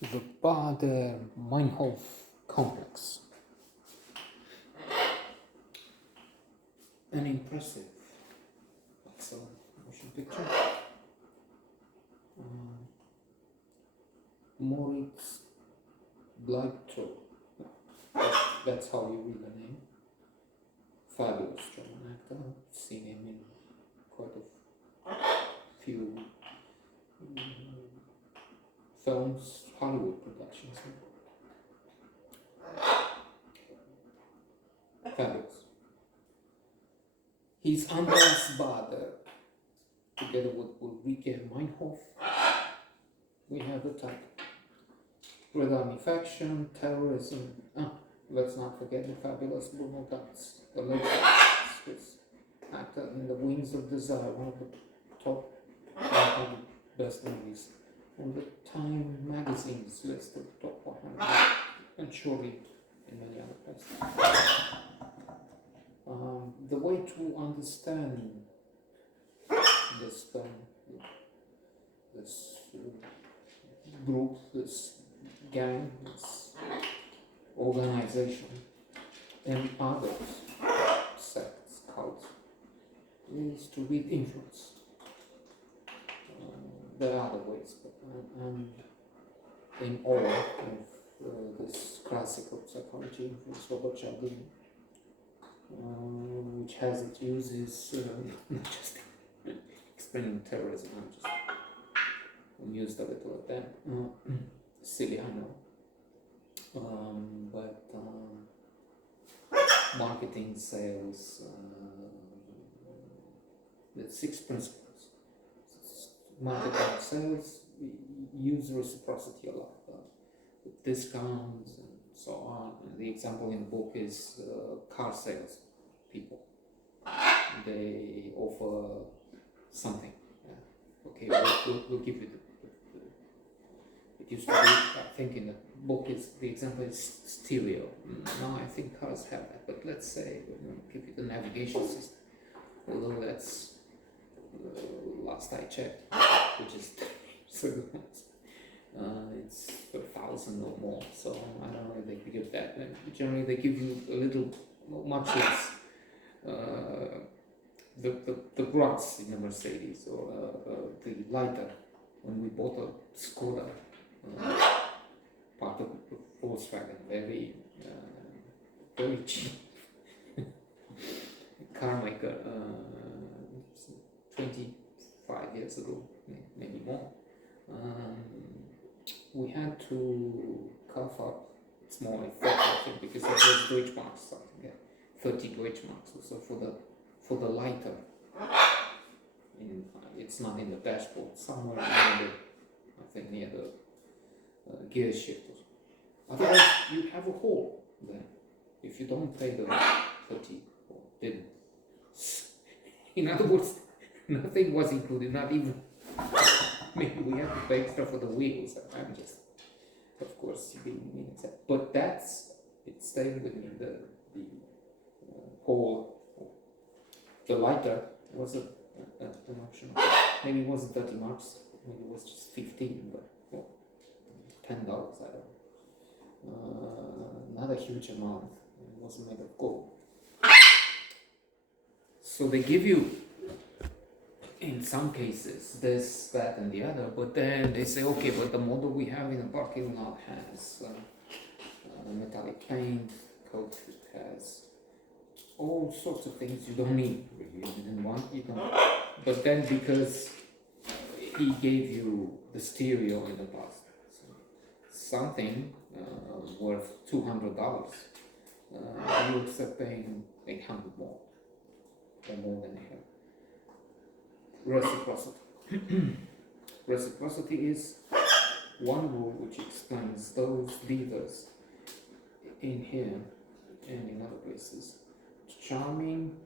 The Baader Meinhof complex. An impressive, excellent motion picture. Moritz Bleibtreu. That's how you read the name. Fabulous German actor. I've seen him in quite a few films, Hollywood productions. Fabulous. He's Andreas Baader, together with Ulrike Meinhof. We have the title. Brotherly faction, terrorism. Let's not forget the fabulous Bruno Ganz, the legend Swiss actor in The Wings of Desire, one of the top 100 best movies on the Time magazine's list of top 100, and surely in many other places. The way to understand this this group, this gang, this organization, and others, sects, cults, is to read influence. There are other ways, but I'm in awe of this classical psychology influence, Robert Cialdini, which has its uses, not just explaining terrorism. I'm just amused a little at that. Silly, I know. But marketing, sales, the 6 principles. Marketing, sales, use reciprocity a lot. With discounts and so on. And the example in the book is car sales people. They offer something. Yeah. Okay, we'll give you it used to be, I think in the book is the example is stereo. Now I think cars have that, but let's say give you the navigation system. Although that's last I checked, which is so it's 1,000 or more. So I don't know if they give that. Generally they give you a little, much less. The grass in the Mercedes or the lighter when we bought a Skoda. Part of Volkswagen, very cheap car maker, 25 years ago, maybe more. We had to cough up, it's more like 30, I think, because it was Deutschmarks, something, yeah, 30 Deutschmarks or so for the lighter. It's not in the dashboard, somewhere near I think near the gear shift. Otherwise, you have a hole there if you don't pay the 30 or didn't. In other words, nothing was included, not even. Maybe we have to pay extra for the wheels. I'm just, of course, being accepted. But it stayed with me. The whole, the lighter was an option. Maybe it wasn't 30 marks, maybe it was just 15, but well, $10, I don't know. Not a huge amount. It wasn't made of gold. So they give you, in some cases, this, that, and the other, but then they say, okay, but the model we have in the parking lot has metallic paint, coat, it has all sorts of things you don't need, really. You didn't want, you don't. But then because he gave you the stereo in the past, so something worth $200, you accept paying 800 more, or more than they have. Reciprocity. Reciprocity is one rule which explains those dealers in here and in other places. Charming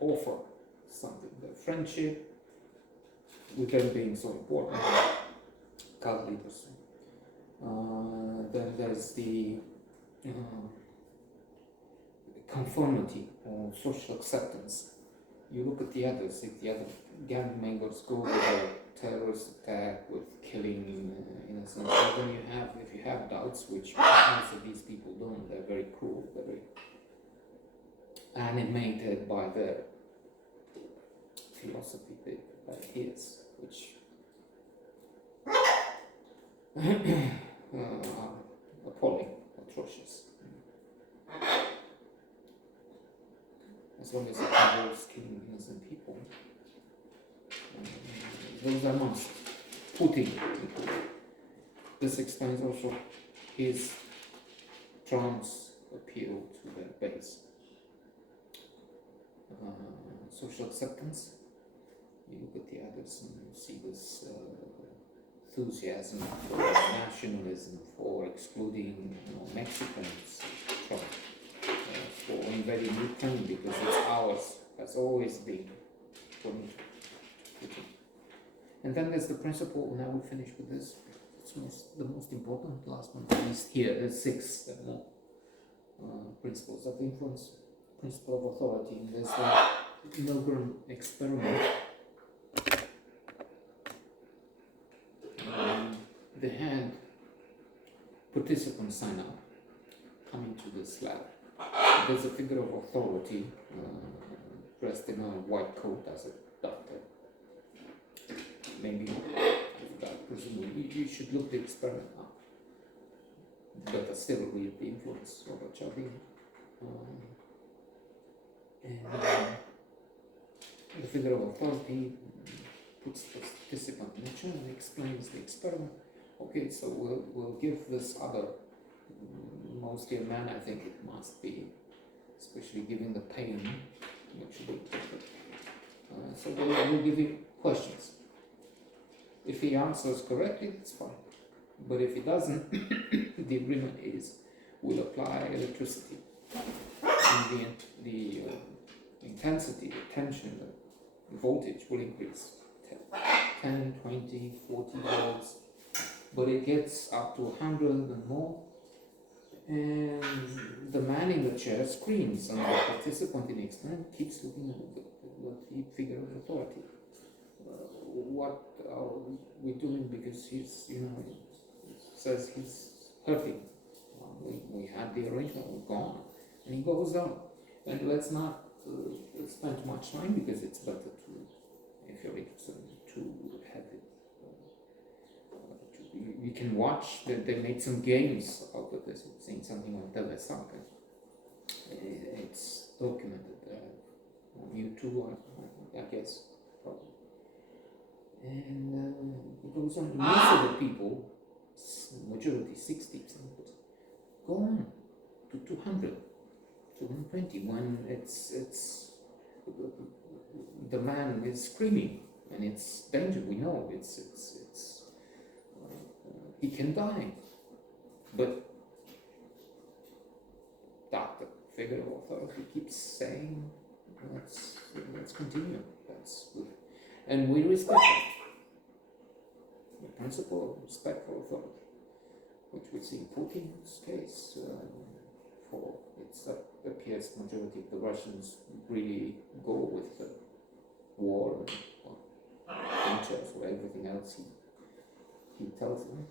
offer something. The friendship, with them being so important, cult leaders. Then there's the conformity or social acceptance. You look at the others, if the other gang members go with a terrorist attack, with killing in a sense. And so when if you have doubts, which most of these people don't, they're very cruel, very animated by their philosophy, by his, which appalling, atrocious. As long as it involves killing innocent people. Those are monsters. Putin. This explains also his trans appeal to their base. Social acceptance. You look at the others and you see this enthusiasm for nationalism, for excluding Mexicans, Trump, for invading Ukraine because it's ours, has always been. And then there's the principle, now we finish with this, it's the most important, last one, at least here, there's 6 more principles of influence, principle of authority, and there's the Milgram experiment. They had participants sign up, come into this lab. There's a figure of authority dressed in a white coat as a doctor. Maybe presumably you should look the experiment up. But still read the influence of a child. And the figure of authority puts the participant in action and explains the experiment. Okay, so we'll give this other, mostly a man, I think it must be, especially given the pain, which will be different. So we'll give him questions. If he answers correctly, it's fine. But if he doesn't, the agreement is we'll apply electricity. And the intensity, the tension, the voltage will increase 10, 20, 40 volts. But it gets up to 100 and more. And the man in the chair screams, and the participant in the experiment keeps looking at the figure of authority. What are we doing? Because he's, says he's hurting. We had the arrangement, we're gone. And he goes on. And let's not spend much time because it's better to, if you're interested, to have it. You can watch that they made some games out of this. I've seen something on Telesaka. It's documented on YouTube, I guess, probably. And it goes on. Most of the people, majority 60%, go on to 200, 220 when it's the man is screaming and it's danger. We know it's he can die, but that figure of authority keeps saying, let's continue. That's good. And we respect it. The principle of respect for authority, which we see in Putin's case, for it appears majority of the Russians really go with the war or interest or everything else he tells them.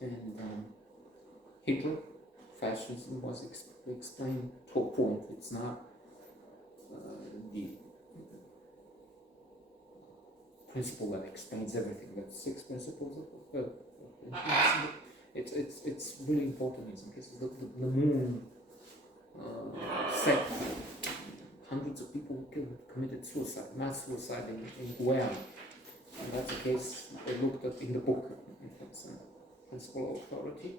And Hitler, fascism was explained to a point. It's not the principle that explains everything. That's 6 principles of it's really important in some cases. The moon sect, hundreds of people committed suicide, mass suicide in Guam. And that's a case they looked at in the book. Principle of authority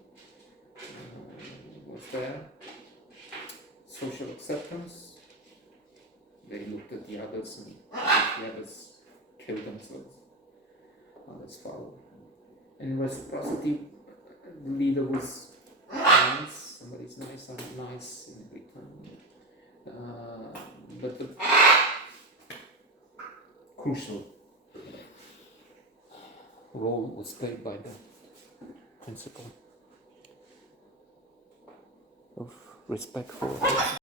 was there. Social acceptance. They looked at the others and the others killed themselves. Others followed. And reciprocity. The leader was nice. Somebody's nice. I'm nice in every time. But the crucial role was played by the principle of respect for